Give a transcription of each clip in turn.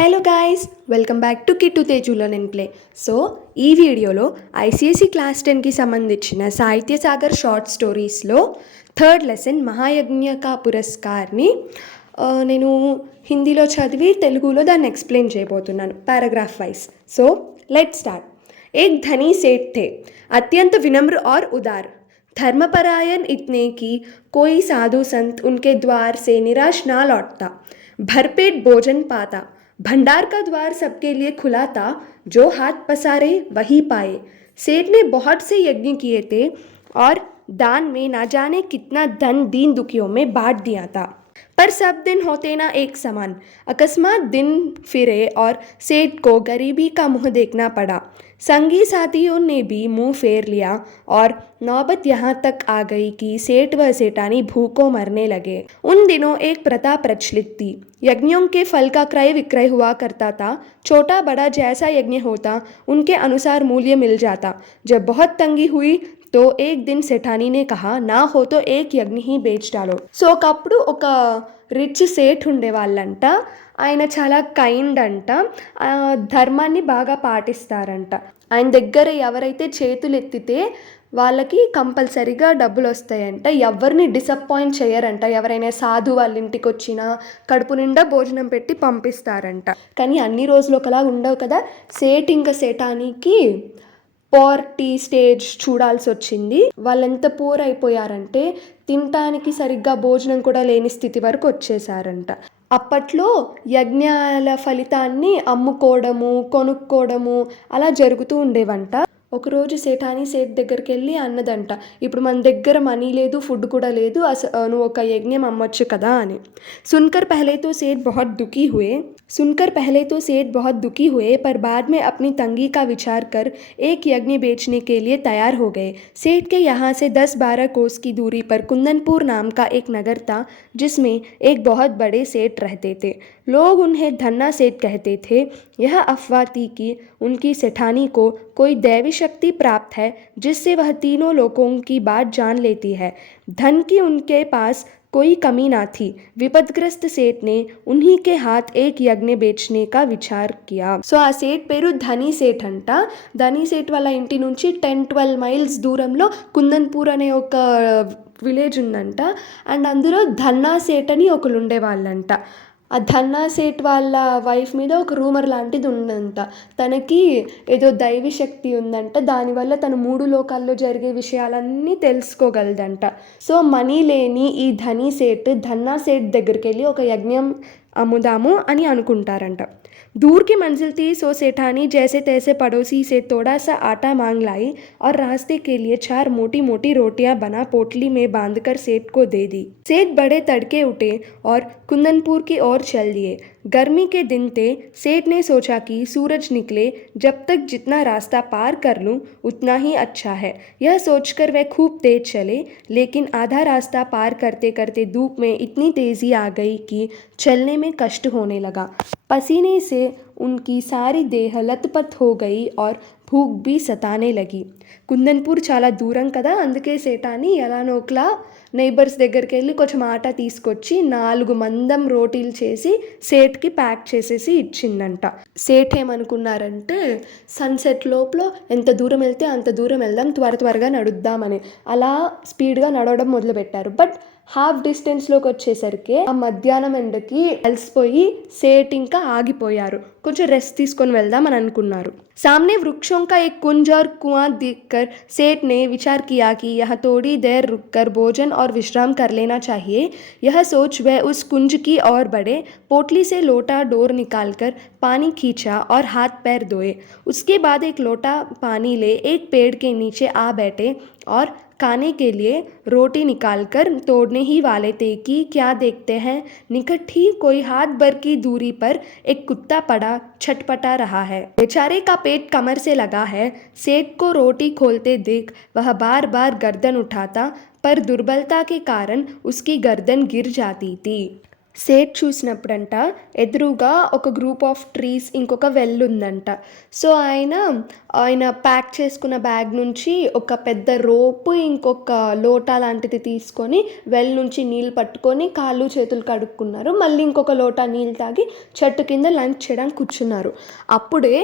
Hello guys, welcome back to Kittu Teju learn and play. So ఈ వీడియోలో ICSE class 10కి సంబంధించిన సాహిత్య సాగర్ షార్ట్ స్టోరీస్లో థర్డ్ లెసన్ మహాయజ్ఞ కా పురస్కార్ని నేను హిందీలో చదివి తెలుగులో దాన్ని ఎక్స్ప్లెయిన్ చేయబోతున్నాను paragraph wise. So let's start. एक धनी सेठ थे, अत्यंत विनम्र और उदार, धर्मपरायण इतने कि कोई साधु संत उनके द्वार से निराश ना लौटता. भरपेट भोजन पाता. भंडार का द्वार सबके लिए खुला था, जो हाथ पसारे वही पाए. सेठ ने बहुत से यज्ञ किए थे और दान में ना जाने कितना धन दीन दुखियों में बांट दिया था, पर सब दिन होते ना एक समान. अकस्मात दिन फिरे और सेठ को गरीबी का मुंह देखना पड़ा. संगी साथियों ने भी मुंह फेर लिया और नौबत यहाँ तक आ गई कि सेठ व सेठानी भूखों मरने लगे. उन दिनों एक प्रथा प्रचलित थी. यज्ञों के फल का क्रय विक्रय हुआ करता था. छोटा बड़ा जैसा यज्ञ होता उनके अनुसार मूल्य मिल जाता. जब बहुत तंगी हुई तो एक दिन सेठानी ने कहा, ना हो तो एक यज्ञ ही बेच डालो. సో ఒకప్పుడు ఒక రిచ్ సేట్ ఉండేవాళ్ళంట. ఆయన చాలా కైండ్ అంట, ధర్మాన్ని బాగా పాటిస్తారంట. ఆయన దగ్గర ఎవరైతే చేతులు ఎత్తితే వాళ్ళకి కంపల్సరీగా డబ్బులు వస్తాయంట. ఎవరిని డిసప్పాయింట్ చేయరంట. ఎవరైనా సాధు వాళ్ళ ఇంటికి వచ్చినా కడుపు నిండా భోజనం పెట్టి పంపిస్తారంట. కానీ అన్ని రోజులు ఒకలా ఉండవు కదా. సేట్ ఇంకా సేటానికి పావర్టీ స్టేజ్ చూడాల్సి వచ్చింది. వాళ్ళు ఎంత పూర్ అయిపోయారంటే తినటానికి సరిగ్గా భోజనం కూడా లేని స్థితి వరకు వచ్చేసారంట. అప్పట్లో యజ్ఞాల ఫలితాన్ని అమ్ముకోవడము, కొనుక్కోవడము అలా జరుగుతూ ఉండేవంట. ఒకరోజు సేఠాని సేట్ దగ్గరికి వెళ్ళి అన్నదంట, ఇప్పుడు మన దగ్గర మనీ లేదు, ఫుడ్ కూడా లేదు, నువ్వు ఒక యజ్ఞం అమ్మొచ్చు కదా అని. सुनकर पहले तो सेठ बहुत दुखी हुए, पर बाद में अपनी तंगी का विचार कर एक यज्ञ बेचने के लिए तैयार हो गए. सेठ के यहाँ से 10-12 कोस की दूरी पर कुंदनपुर नाम का एक नगर था, जिसमें एक बहुत बड़े सेठ रहते थे. लोग उन्हें धन्ना सेठ कहते थे. यह अफवाह थी कि उनकी सेठानी को कोई दैवी शक्ति प्राप्त है, जिससे वह तीनों लोगों की बात जान लेती है. धन की उनके पास कोई कमी ना थी. विपदग्रस्त सेठ ने उन्हीं के हाथ एक यज्ञ बेचने का विचार किया. సో ఆ సేట్ పేరు ధనీ సేట్ అంట. ధనీ సేట్ వాళ్ళ ఇంటి నుంచి 10-12 మైల్స్ దూరంలో కుందన్పూర్ అనే ఒక విలేజ్ ఉందంట. అండ్ అందులో ధన్నా సేట్ అని ఒకరు ఉండేవాళ్ళంట. ఆ ధన్నా సేట్ వాళ్ళ వైఫ్ మీద ఒక రూమర్ లాంటిది ఉందంట. తనకి ఏదో దైవీ శక్తి ఉందంట. దానివల్ల తను 3 లోకాల్లో జరిగే విషయాలన్నీ తెలుసుకోగలదంట. సో మనీ లేని ఈ ధన్నా సేట్ దగ్గరికి వెళ్ళి ఒక యజ్ఞం అమ్ముదాము అని అనుకుంటారంట. दूर की मंजिल थी, सो सेठानी जैसे तैसे पड़ोसी से थोड़ा सा आटा मांग लाई और रास्ते के लिए 4 मोटी मोटी रोटियां बना पोटली में बांधकर सेठ को दे दी. सेठ बड़े तड़के उठे और कुंदनपुर की ओर चल दिए. गर्मी के दिन थे. सेठ ने सोचा कि सूरज निकले जब तक जितना रास्ता पार कर लूँ उतना ही अच्छा है. यह सोचकर वे खूब तेज चले, लेकिन आधा रास्ता पार करते करते धूप में इतनी तेज़ी आ गई कि चलने में कष्ट होने लगा. पसीने से उनकी सारी देह लथपथ हो गई और भूख भी सताने लगी. కుందన్పూర్ చాలా దూరం కదా, అందుకే సేటాని ఎలానోకలా నైబర్స్ దగ్గరికి వెళ్ళి కొంచెం ఆట తీసుకొచ్చి 4 మందం రోటీలు చేసి సేట్కి ప్యాక్ చేసేసి ఇచ్చిందంట. సేట్ ఏమనుకున్నారంటే సన్సెట్ లోపల ఎంత దూరం వెళ్తే అంత దూరం వెళ్దాం, త్వరగా నడుద్దామని అలా స్పీడ్గా నడవడం మొదలుపెట్టారు. బట్ హాఫ్ డిస్టెన్స్లోకి వచ్చేసరికి ఆ మధ్యాహ్నం ఎండకి అలసిపోయి సేట్ ఇంకా ఆగిపోయారు. కొంచెం రెస్ట్ తీసుకొని వెళ్దాం అని అనుకున్నారు. सामने वृक्षों का एक कुंज और कुआं देखकर सेठ ने विचार किया कि यह थोड़ी देर रुककर भोजन और विश्राम कर लेना चाहिए. यह सोच वह उस कुंज की ओर बढ़े. पोटली से लोटा डोर निकालकर पानी खींचा और हाथ पैर धोए. उसके बाद एक लोटा पानी ले एक पेड़ के नीचे आ बैठे और खाने के लिए रोटी निकालकर तोड़ने ही वाले थे कि क्या देखते हैं, निकट ही कोई हाथ भर की दूरी पर एक कुत्ता पड़ा छटपटा रहा है. बेचारे का पेट कमर से लगा है. सेठ को रोटी खोलते देख वह बार बार गर्दन उठाता, पर दुर्बलता के कारण उसकी गर्दन गिर जाती थी. సేట్ చూసినప్పుడంట ఎదురుగా ఒక గ్రూప్ ఆఫ్ ట్రీస్ ఇంకొక వెల్ ఉందంట. సో, ఆయన ప్యాక్ చేసుకున్న బ్యాగ్ నుంచి ఒక పెద్ద రోపు, ఇంకొక లోటా లాంటిది తీసుకొని వెల్ నుంచి నీళ్ళు పట్టుకొని కాళ్ళు, చేతులు కడుక్కున్నారు. మళ్ళీ ఇంకొక లోటా నీళ్ళు తాగి చెట్టు కింద లంచ్ చేయడానికి కూర్చున్నారు. అప్పుడే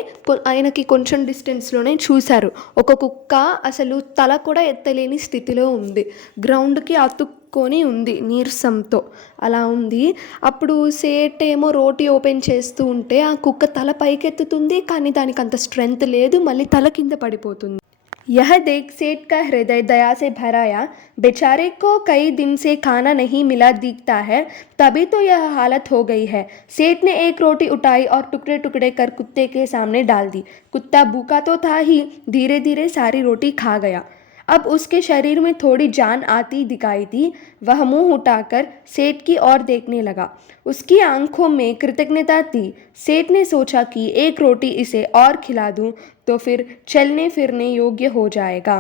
ఆయనకి కొంచెం డిస్టెన్స్‌లోనే చూసారు. ఒక కుక్క అసలు తల కూడా ఎత్తలేని స్థితిలో ఉంది. గ్రౌండ్‌కి అతుక్కొని ఉంది నీరసంతో. అలా ఉంది. అప్పుడు సేట్ ఏమో రోటీ ఓపెన్ చేస్తూ ఉంటే ఆ కుక్క తల పైకెత్తుతుంది. కానీ దానికంత స్ట్రెంత్ లేదు. మళ్ళీ తల కింద పడిపోతుంది. यह देख सेठ का हृदय दया से भर आया। बेचारे को कई दिन से खाना नहीं मिला दिखता है, तभी तो यह हालत हो गई है। सेठ ने एक रोटी उठाई और टुकड़े टुकड़े कर कुत्ते के सामने डाल दी। कुत्ता भूखा तो था ही, धीरे धीरे सारी रोटी खा गया। अब उसके शरीर में थोड़ी जान आती दिखाई दी। वह मुंह उठाकर सेठ की ओर देखने लगा। उसकी आंखों में कृतज्ञता थी। सेठ ने सोचा कि एक रोटी इसे और खिला दूं तो फिर చల్నే ఫిర్నే యోగ్య హో జాయేగా.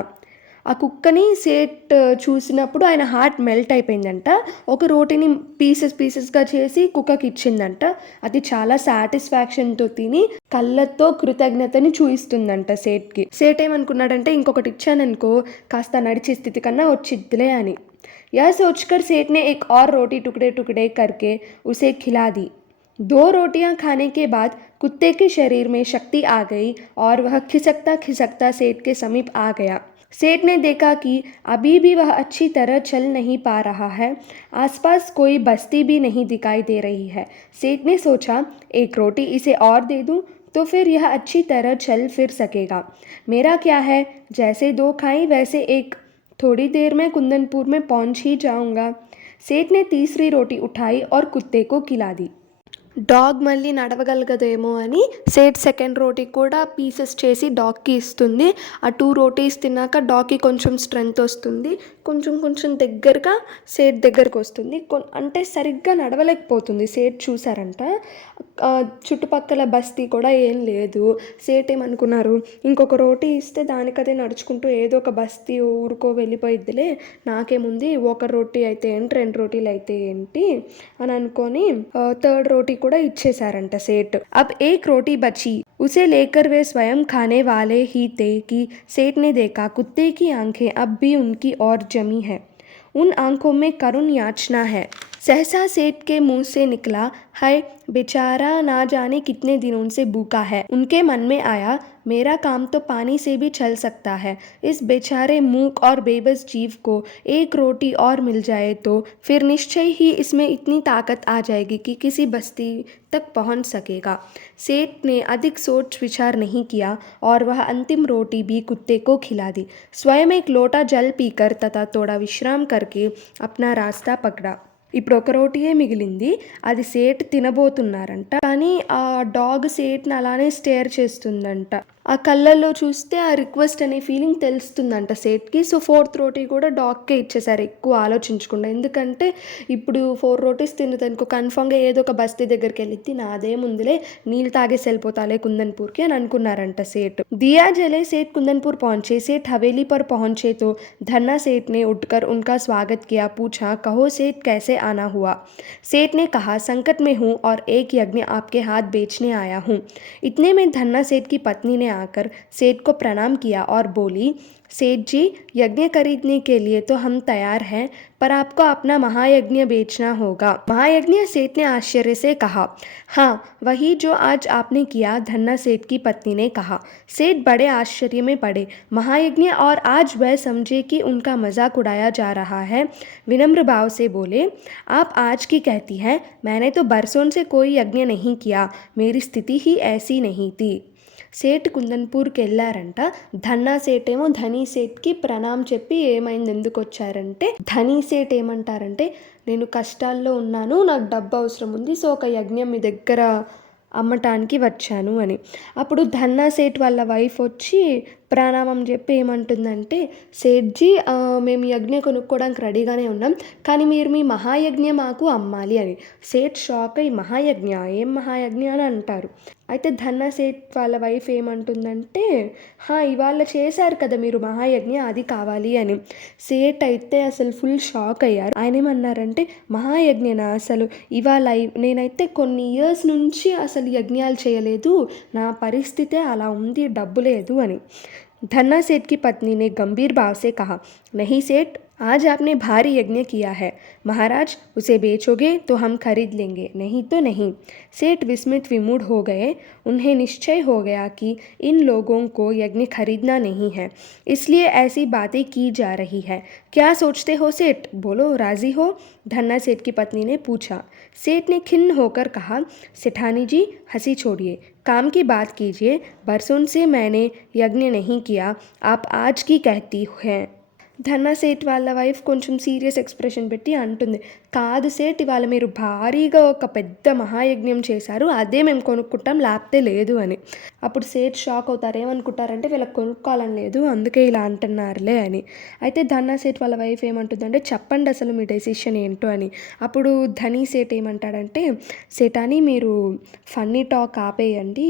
ఆ కుక్కని సేట్ చూసినప్పుడు ఆయన హార్ట్ మెల్ట్ అయిపోయిందంట. ఒక రోటీని పీసెస్‌గా చేసి కుక్కకి ఇచ్చిందంట. అది చాలా సాటిస్ఫాక్షన్‌తో తిని కళ్ళతో కృతజ్ఞతని చూయిస్తుందంట సేట్‌కి. సేట్ ఏమనుకున్నాడంటే ఇంకొకటి ఇచ్చాననుకో కాస్త నడిచే స్థితి కన్నా వచ్చిద్దిలే అని. यह सोचकर सेठ ने एक और रोटी टुकड़े टुकड़े करके उसे खिला दी। 2 रोटियां खाने के बाद कुत्ते के शरीर में शक्ति आ गई और वह खिसकता खिसकता सेठ के समीप आ गया। सेठ ने देखा कि अभी भी वह अच्छी तरह चल नहीं पा रहा है। आसपास कोई बस्ती भी नहीं दिखाई दे रही है। सेठ ने सोचा, एक रोटी इसे और दे दूं तो फिर यह अच्छी तरह चल फिर सकेगा। मेरा क्या है, जैसे 2 खाई वैसे एक, थोड़ी देर में कुंदनपुर में पहुंच ही जाऊंगा। सेठ ने तीसरी रोटी उठाई और कुत्ते को खिला दी. డాగ్ మళ్ళీ నడవగలగదేమో అని సేట్ సెకండ్ రోటీ కూడా పీసెస్ చేసి డాగ్కి ఇస్తుంది. ఆ 2 రోటీస్ తిన్నాక డాగ్కి కొంచెం స్ట్రెంత్ వస్తుంది. కొంచెం దగ్గరగా సేట్ దగ్గరకు వస్తుంది. అంటే సరిగ్గా నడవలేకపోతుంది. సేట్ చూసారంట. చుట్టుపక్కల బస్తీ కూడా ఏం లేదు. సేట్ ఏమనుకున్నారు, ఇంకొక రోటీ ఇస్తే దానికదే నడుచుకుంటూ ఏదో ఒక బస్తీ ఊరుకో వెళ్ళిపోయిద్దిలే, నాకేముంది, ఒక రోటీ అయితే ఏంటి, 2 రోటీలు అయితే ఏంటి అని అనుకొని థర్డ్ రోటీ కూడా ఇచ్చేశారంట సేట్. अब एक रोटी बची, उसे लेकर वे स्वयं खाने वाले ही थे कि सेठ ने देखा कुत्ते की आंखें अब भी उनकी ओर जमी है। उन आंखों में करुण याचना है। सहसा सेठ के मुंह से निकला, हाय बेचारा ना जाने कितने दिनों से भूखा है। उनके मन में आया, मेरा काम तो पानी से भी चल सकता है, इस बेचारे मूक और बेबस जीव को एक रोटी और मिल जाए तो फिर निश्चय ही इसमें इतनी ताकत आ जाएगी कि किसी बस्ती तक पहुंच सकेगा। सेठ ने अधिक सोच विचार नहीं किया और वह अंतिम रोटी भी कुत्ते को खिला दी। स्वयं एक लोटा जल पीकर तथा थोड़ा विश्राम करके अपना रास्ता पकड़ा. ఇప్పుడు ఒక రోటీయే మిగిలింది. అది సేట్ తినబోతున్నారంట. కానీ ఆ డాగ్ సేట్ని అలానే స్టేర్ చేస్తుందంట. ఆ కళ్ళల్లో చూస్తే ఆ రిక్వెస్ట్ అనే ఫీలింగ్ తెలుస్తుందంట సేట్కి. సో 4th రోటీ కూడా డాగ్కే ఇచ్చేసారు ఎక్కువ ఆలోచించకుండా. ఎందుకంటే ఇప్పుడు 4 రోటీస్ తిన్నదనుకో కన్ఫామ్గా ఏదో ఒక బస్తీ దగ్గరికి వెళ్ళిద్ది, నాదేముందిలే నీళ్ళు తాగేసి వెళ్ళిపోతాలే कुंदनपुर అని అనుకున్నారంట సేట్. दिया जले सेठ कुंदनपुर पहुंचे. सेठ हवेली पर पहुंचे तो धन्ना सेठ ने उठकर उनका स्वागत किया. पूछा, कहो सेठ कैसे आना हुआ? सेठ ने कहा, संकट में हूँ और एक यज्ञ आपके हाथ बेचने आया हूँ. इतने में धन्ना सेठ की पत्नी ने आकर सेठ को प्रणाम किया और बोली, सेठ जी, यज्ञ खरीदने के लिए तो हम तैयार हैं, पर आपको अपना महायज्ञ बेचना होगा. महायज्ञ? सेठ ने आश्चर्य से कहा. हाँ, वही जो आज आपने किया, धन्ना सेठ की पत्नी ने कहा. सेठ बड़े आश्चर्य में पड़े. महायज्ञ? और आज वह समझे कि उनका मजाक उड़ाया जा रहा है. विनम्र भाव से बोले, आप आज की कहती हैं, मैंने तो बरसों से कोई यज्ञ नहीं किया, मेरी स्थिति ही ऐसी नहीं थी. సేట్ కుందన్పూర్కి వెళ్ళారంట. ధన్నా సేట్ ఏమో ధనీ సేట్కి ప్రణాం చెప్పి ఏమైంది, ఎందుకు వచ్చారంటే, ధనీ సేట్ ఏమంటారంటే, నేను కష్టాల్లో ఉన్నాను, నాకు డబ్బు అవసరం ఉంది, సో ఒక యజ్ఞం మీ దగ్గర అమ్మటానికి వచ్చాను అని. అప్పుడు ధన్నా సేట్ వాళ్ళ వైఫ్ వచ్చి, ప్రాణామం చెప్పి ఏమంటుందంటే, సేట్‌జీ మేము యజ్ఞ కొనుక్కోవడానికి రెడీగానే ఉన్నాం. కానీ మీరు మీ మహాయజ్ఞ మాకు అమ్మాలి అని. సేట్ షాక్ అయ్యి మహాయజ్ఞ? ఏం మహాయజ్ఞ అని అంటారు. అయితే ధన్నా సేట్ వాళ్ళ వైఫ్ ఏమంటుందంటే, ఇవాళ చేశారు కదా మీరు మహాయజ్ఞ, అది కావాలి అని. సేట్ అయితే అసలు ఫుల్ షాక్ అయ్యారు. ఆయన ఏమన్నారంటే, మహాయజ్ఞనా అసలు ఇవాళ నేనైతే కొన్ని ఇయర్స్ నుంచి అసలు యజ్ఞాలు చేయలేదు, నా పరిస్థితే అలా ఉంది, డబ్బు లేదు అని. धन्ना सेठ की पत्नी ने गंभीर भाव से कहा, नहीं सेठ, आज आपने भारी यज्ञ किया है, महाराज उसे बेचोगे तो हम खरीद लेंगे, नहीं तो नहीं। सेठ विस्मित विमूढ़ हो गए। उन्हें निश्चय हो गया कि इन लोगों को यज्ञ खरीदना नहीं है, इसलिए ऐसी बातें की जा रही है। क्या सोचते हो सेठ, बोलो, राजी हो? धन्ना सेठ की पत्नी ने पूछा। सेठ ने खिन्न होकर कहा, सेठानी जी हंसी छोड़िए, काम की बात कीजिए। बरसों से मैंने यज्ञ नहीं किया, आप आज की कहती हैं। ధన్నా సేట్ వాళ్ళ వైఫ్ కొంచెం సీరియస్ ఎక్స్ప్రెషన్ పెట్టి అంటుంది, కాదు సేట్, ఇవాళ మీరు భారీగా ఒక పెద్ద మహాయజ్ఞం చేశారు, అదే మేము కొనుక్కుంటాం, లేకపోతే లేదు అని. అప్పుడు సేట్ షాక్ అవుతారు. ఏమనుకుంటారంటే వీళ్ళకి కొనుక్కోవాలని లేదు, అందుకే ఇలా అంటున్నారులే అని. అయితే ధన్నా సేట్ వాళ్ళ వైఫ్ ఏమంటుందంటే, చెప్పండి అసలు మీ డెసిషన్ ఏంటో అని. అప్పుడు ధనీ సేట్ ఏమంటాడంటే, సేటాని మీరు ఫన్నీ టాక్ ఆపేయండి,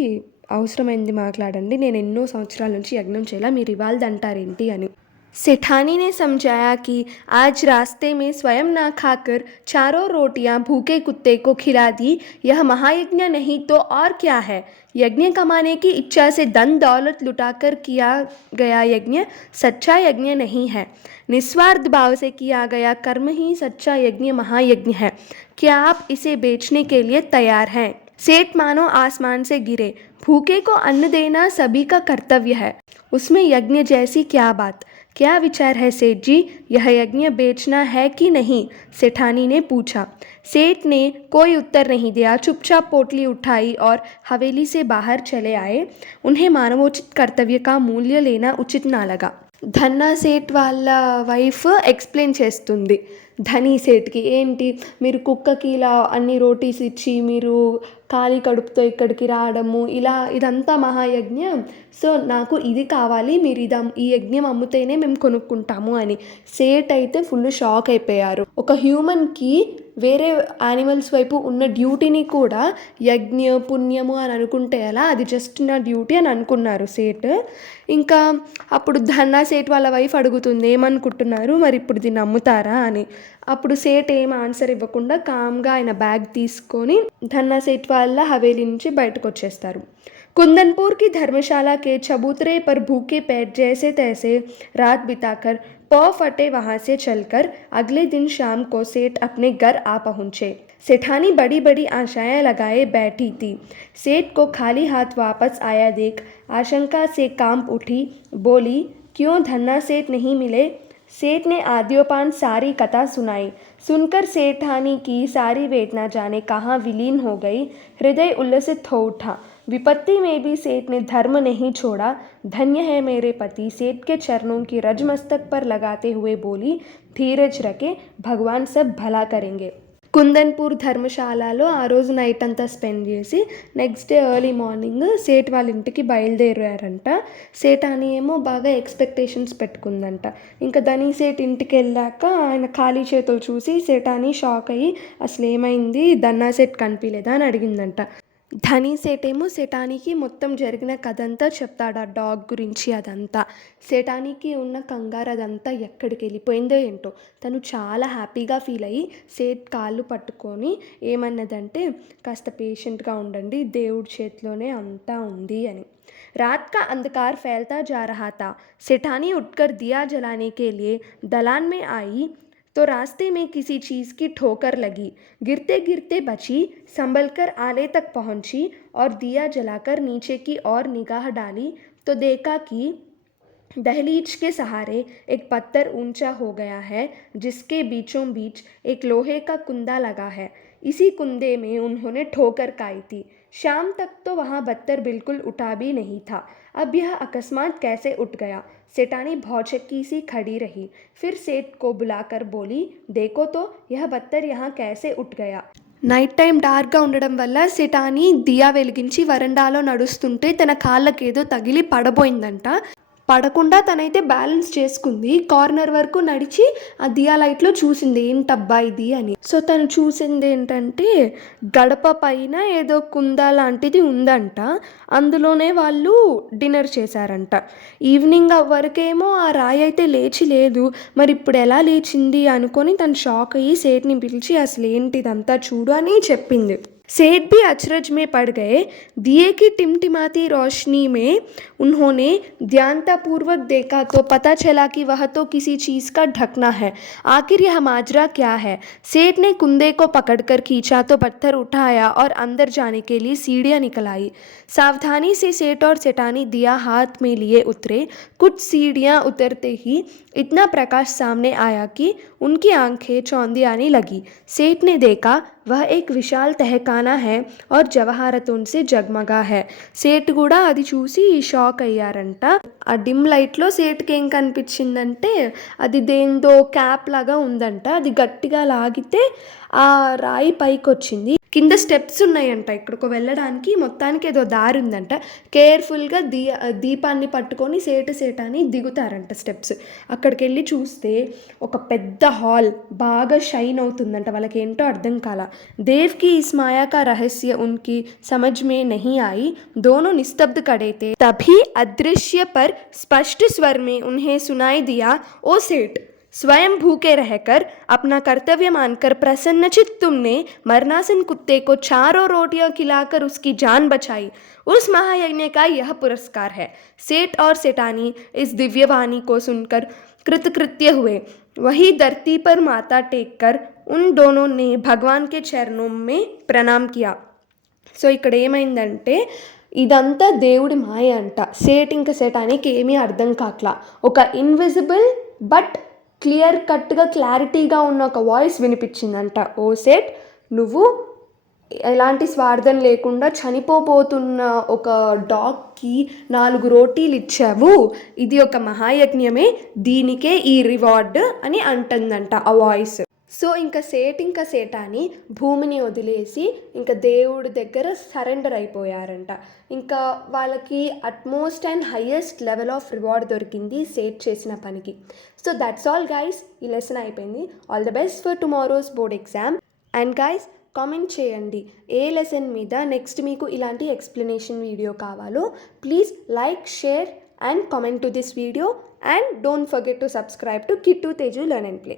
అవసరమైంది మాట్లాడండి, నేను ఎన్నో సంవత్సరాల నుంచి యజ్ఞం చేయాల, మీరు ఇవాళది అంటారేంటి అని. सेठानी ने समझाया कि आज रास्ते में स्वयं ना खाकर चारों रोटियां भूखे कुत्ते को खिला दी, यह महायज्ञ नहीं तो और क्या है। यज्ञ कमाने की इच्छा से धन दौलत लुटाकर किया गया यज्ञ सच्चा यज्ञ नहीं है। निस्वार्थ भाव से किया गया कर्म ही सच्चा यज्ञ महायज्ञ है। क्या आप इसे बेचने के लिए तैयार हैं? सेठ मानो आसमान से गिरे। भूखे को अन्न देना सभी का कर्तव्य है, उसमें यज्ञ जैसी क्या बात। क्या विचार है सेठ जी, यह यज्ञ बेचना है कि नहीं? सेठानी ने पूछा। सेठ ने कोई उत्तर नहीं दिया, चुपचाप पोटली उठाई और हवेली से बाहर चले आए। उन्हें मानवोचित कर्तव्य का मूल्य लेना उचित ना लगा। ధన్నా సేట్ వాళ్ళ వైఫ్ ఎక్స్ప్లెయిన్ చేస్తుంది ధనీ సేట్కి, ఏంటి మీరు కుక్కకి ఇలా అన్ని రోటీస్ ఇచ్చి మీరు ఖాళీ కడుపుతో ఇక్కడికి రావడము, ఇదంతా మహాయజ్ఞం, సో నాకు ఇది కావాలి, మీరు ఈ యజ్ఞం అమ్ముతేనే మేము కొనుక్కుంటాము అని. సేట్ అయితే ఫుల్ షాక్ అయిపోయారు. ఒక హ్యూమన్కి వేరే యానిమల్స్ వైపు ఉన్న డ్యూటీని కూడా యజ్ఞ పుణ్యము అని అనుకుంటే ఎలా, అది జస్ట్ నా డ్యూటీ అని అనుకున్నారు సేట్. ఇంకా అప్పుడు ధన్నా సేట్ వాళ్ళ వైఫ్ అడుగుతుంది, ఏమనుకుంటున్నారు మరి ఇప్పుడు దీన్ని అమ్ముతారా అని. అప్పుడు సేట్ ఏం ఆన్సర్ ఇవ్వకుండా కామ్గా ఆయన బ్యాగ్ తీసుకొని ధన్నా సేట్ వాళ్ళ హవేలీ నుంచి బయటకు వచ్చేస్తారు. कुंदनपुर की धर्मशाला के चबूतरे पर भूखे पेट जैसे तैसे रात बिताकर पौ फटे वहाँ से चलकर अगले दिन शाम को सेठ अपने घर आ पहुँचे। सेठानी बड़ी बड़ी आशाएं लगाए बैठी थी। सेठ को खाली हाथ वापस आया देख आशंका से कांप उठी, बोली, क्यों धन्ना सेठ नहीं मिले? सेठ ने आद्योपान सारी कथा सुनाई। सुनकर सेठानी की सारी वेदना जाने कहाँ विलीन हो गई। हृदय उल्लसित हो उठा। विपत्ति में भी सेठ ने धर्म नहीं छोड़ा। धन्य है मेरे पति। सेठ के चरणों की रज मस्तक पर लगाते हुए बोली, धीरज रखे, भगवान सब भला करेंगे। కుందన్పూర్ ధర్మశాలలో ఆ రోజు నైట్ అంతా స్పెండ్ చేసి నెక్స్ట్ డే ఎర్లీ మార్నింగ్ సేట్ వాళ్ళ ఇంటికి బయలుదేరారంట. సేటాని ఏమో బాగా ఎక్స్పెక్టేషన్స్ పెట్టుకుందంట. ఇంకా ధనీ సేట్ ఇంటికి వెళ్ళాక ఆయన ఖాళీ చేతులు చూసి సేటాని షాక్ అయ్యి, అసలు ఏమైంది, ధన్నా సేట్ కనిపించలేదా అని అడిగిందంట. ధనీ సేట్ ఏమో సేటానికి మొత్తం జరిగిన కథ అంతా చెప్తాడు, ఆ డాగ్ గురించి అదంతా. సేటానికి ఉన్న కంగారు అదంతా ఎక్కడికి వెళ్ళిపోయిందో ఏంటో. తను చాలా హ్యాపీగా ఫీల్ అయ్యి సేట్ కాళ్ళు పట్టుకొని ఏమన్నదంటే, కాస్త పేషెంట్గా ఉండండి, దేవుడి చేతిలోనే అంతా ఉంది అని. रात का अंधकार फैलता जा रहा था। सेठानी उठकर दिया जलाने के लिए दलान में आई तो रास्ते में किसी चीज़ की ठोकर लगी। गिरते गिरते बची, संभल कर आले तक पहुंची और दिया जलाकर नीचे की ओर निगाह डाली तो देखा कि दहलीज के सहारे एक पत्थर ऊंचा हो गया है, जिसके बीचों बीच एक लोहे का कुंदा लगा है। इसी कुंदे में उन्होंने ठोकर खाई थी। शाम तक तो वहाँ पत्थर बिल्कुल उठा भी नहीं था, अब यह अकस्मात कैसे उठ गया? सेठानी भौचक्की सी खड़ी रही, फिर सेठ को बुलाकर बोली, देखो तो यह पत्थर यहाँ कैसे उठ गया? నైట్ టైం డార్క్గా ఉండడం వల్ల సెటాని దియా వెలిగించి వరండాలో నడుస్తుంటే తన కాళ్ళకేదో తగిలి పడబోయిందంట. పడకుండా తనైతే బ్యాలెన్స్ చేసుకుంది. కార్నర్ వరకు నడిచి ఆ దియా లైట్‌లో చూసింది ఏంటబ్బా ఇది అని. సో, తను చూసిందేంటంటే గడప పైన ఏదో కుంద లాంటిది ఉందంట. అందులోనే వాళ్ళు డిన్నర్ చేశారంట. ఈవినింగ్ అవ్వరకేమో ఆ రాయయితే లేచి లేదు. మరిప్పుడెలా లేచింది అనుకోని తను షాక్ అయ్యి సేట్‌ని పిలిచి అసలేంటిదంతా చూడు అని చెప్పింది. सेठ भी अचरज में पड़ गए। दिए की टिमटिमाती रोशनी में उन्होंने ध्यानतापूर्वक देखा तो पता चला कि वह तो किसी चीज़ का ढकना है। आखिर यह माजरा क्या है? सेठ ने कुंदे को पकड़कर खींचा तो पत्थर उठाया और अंदर जाने के लिए सीढ़ियाँ निकल आई। सावधानी से सेठ और सेठानी दिया हाथ में लिए उतरे। कुछ सीढ़ियाँ उतरते ही इतना प्रकाश सामने आया कि उनकी आंखें चौंधी आने लगी। सेठ ने देखा वह एक विशाल तहखाना है और जवाहरतों से जगमगा है. సేట్ కూడా అది చూసి షాక్ అయ్యారంట. ఆ డిమ్ లైట్లో సేట్కి ఏం కనిపించిందంటే అది దేందో క్యాప్ లాగా ఉందంట. అది గట్టిగా లాగితే ఆ రాయి పైకి వచ్చింది. కింద స్టెప్స్ ఉన్నాయంట. ఇక్కడికి వెళ్ళడానికి మొత్తానికి ఏదో దారి ఉందంట. కేర్ఫుల్గా దీపాన్ని పట్టుకొని సేటాని దిగుతారంట స్టెప్స్. అక్కడికి వెళ్ళి చూస్తే ఒక పెద్ద హాల్ బాగా షైన్ అవుతుందంట. వాళ్ళకి ఏంటో అర్థం కాల. देव की इस माया का रहस्य उनकी समझ में नहीं आई. दोनों निस्तब्ध खड़े थे. तभी अदृश्य पर स्पष्ट स्वर में उन्हें सुनाई दिया, ओ सेठ, स्वयं भूखे रहकर अपना कर्तव्य मानकर प्रसन्नचित्त तुमने मरनासन कुत्ते को 4 रोटियां खिलाकर उसकी जान बचाई. उस महायज्ञ का यह पुरस्कार है. सेठ और सेठानी इस दिव्यवाणी को सुनकर कृतकृत्य हुए. वही धरती पर माथा टेक कर उन दोनों ने भगवान के चरणों में प्रणाम किया. సో ఇక్కడ ఏమైందంటే ఇదంతా దేవుడి మాయ అంట. సేట్ ఇంకా సెటానికి ఏమీ అర్థం కాట్లా. ఒక ఇన్విజిబుల్ బట్ క్లియర్ కట్గా క్లారిటీగా ఉన్న ఒక వాయిస్ వినిపించిందంట. ఓ సేట్, నువ్వు ఎలాంటి స్వార్థం లేకుండా చనిపోతున్న ఒక డాగ్కి 4 రోటీలు ఇచ్చావు. ఇది ఒక మహాయజ్ఞమే, దీనికే ఈ రివార్డ్ అని అంటుందంట ఆ వాయిస్. సో ఇంకా సేటాని భూమిని వదిలేసి ఇంకా దేవుడి దగ్గర సరెండర్ అయిపోయారంట. ఇంకా వాళ్ళకి utmost and highest level of reward దొరికింది సేట్ చేసిన పనికి. సో దట్స్ ఆల్ గైస్, ఈ లెసన్ అయిపోయింది. All the best for tomorrow's board exam. And guys, comment చేయండి ఏ లెసన్ మీద నెక్స్ట్ మీకు ఇలాంటి ఎక్స్ప్లెనేషన్ వీడియో కావాలో. Please like, share and comment to this video. And don't forget to subscribe to Kittu Teju learn and play.